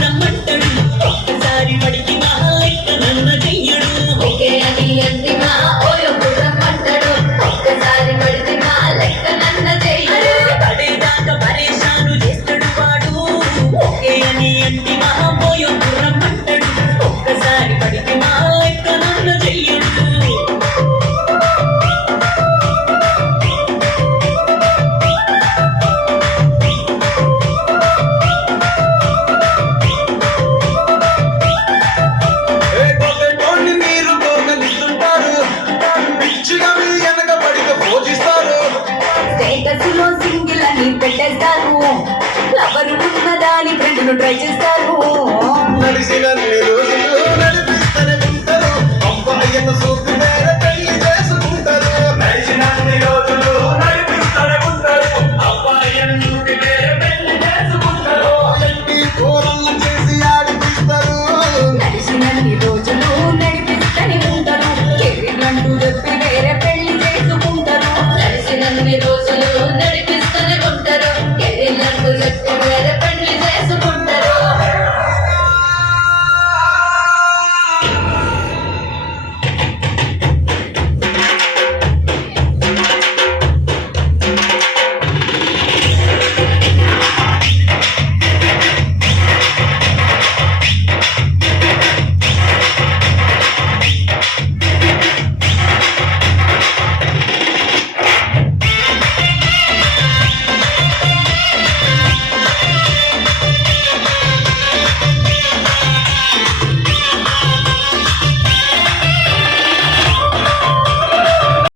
రమ్మంటాడు ఒక్కసారి పడికి మా లెక్క నన్న చెయ్యడు ఓకే అని అంది మా ఓయో రమ్మంటాడు ఒక్కసారి పడితే మా లెక్క నన్న చెయ్యడు పడేదాకా పరేషాను చేస్తాడు వాడు ఓకే అని అంది మా పోయో రమ్మంటాడు ఒక్కసారి పడికి మా లెక్క నన్న చెయ్యడు స్టేటస్లో సింగిల్ అని పెట్టేస్తారు లవరు ఉన్నదాని ఫ్రెండ్ను ట్రై చేస్తారు నడిసిన